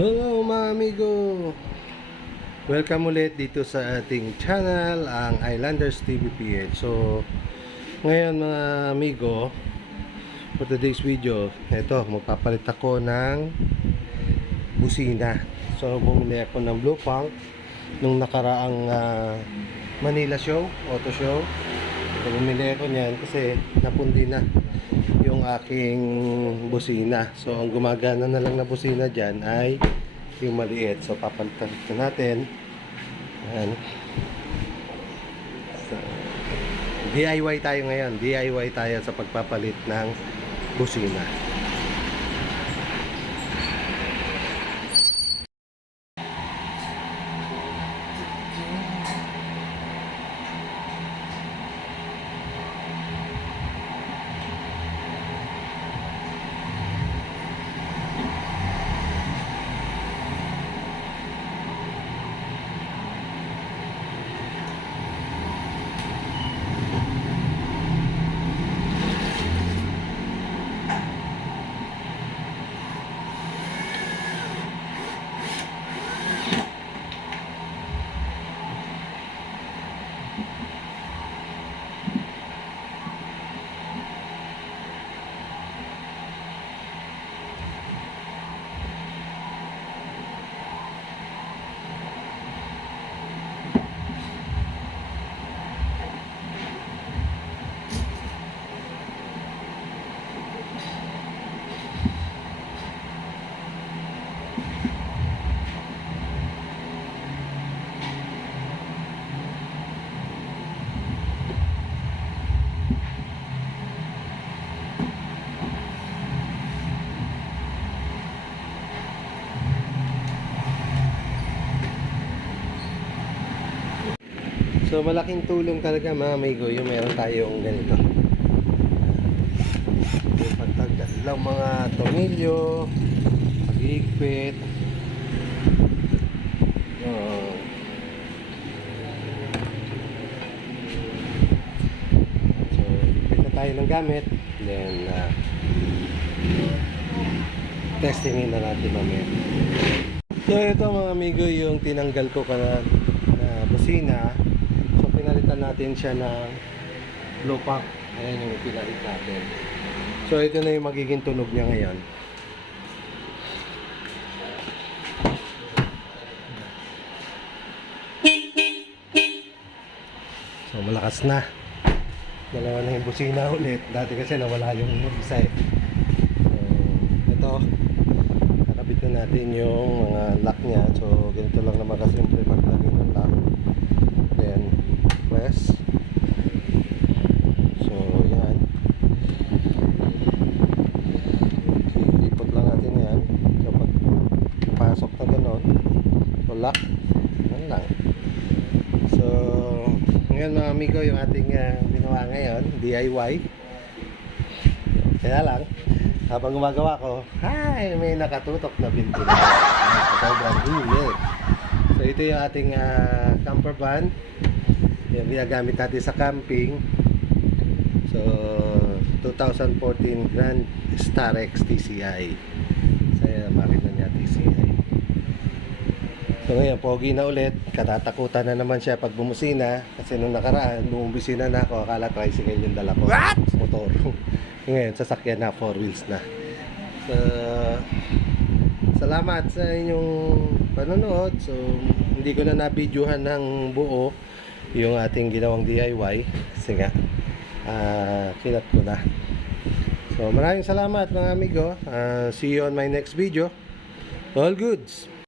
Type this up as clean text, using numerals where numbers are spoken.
Hello mga amigo! Welcome ulit dito sa ating channel, ang Islanders TV PH. So, ngayon mga amigo, for today's video, ito, magpapalit ako ng busina. So, bumili ako ng Blue Punk nung nakaraang Manila show, auto show. So, bumili ako niyan kasi napundi na yung aking busina. So ang gumagana na lang na busina dyan ay yung maliit. So papalitan natin. Ayan. So, DIY tayo ngayon. DIY tayo sa pagpapalit ng busina. So malaking tulong talaga mga amigo yung meron tayong ganito. Yung pagtagdas lang mga tornilyo, pag-iigpit. So igpit na tayo ng gamit. Then testingin na natin mamaya. So ito mga amigo yung tinanggal ko na busina. Pinalitan natin siya ng Blue Punk. Ayan yung pinalit natin. So ito na yung magiging tunog niya ngayon. So malakas na. Dalawa na yung busina ulit. Dati kasi nawala yung isa eh. So ito, nakabit na natin yung mga lock niya. So ganito lang naman kasimple paglagay ng lock. Then press. So yan, ilipot lang natin yan. So pag pasok na gano'n, so lock, yan lang. So ngayon mga amigo, yung ating ginawa ngayon, DIY. Kaya lang, habang gumagawa ko, ay may nakatutok na binti na. Sobrang init. So ito yung ating camper van. Yung ginagamit natin sa camping. So 2014 Grand Starex TCI. So yan ang makina niya, TCI. So ngayon pogi na ulit. Katatakutan na naman siya pag bumusina. Kasi nung nakaraan bumubisina na ako, akala tricycle yung dala ko. What? Motor. Ngayon sasakyan na, 4 wheels na. So salamat sa inyong panonood. So hindi ko na na-videohan ng buo yung ating ginawang DIY kasi nga kinat ko na. So maraming salamat mga amigo. See you on my next video. All goods.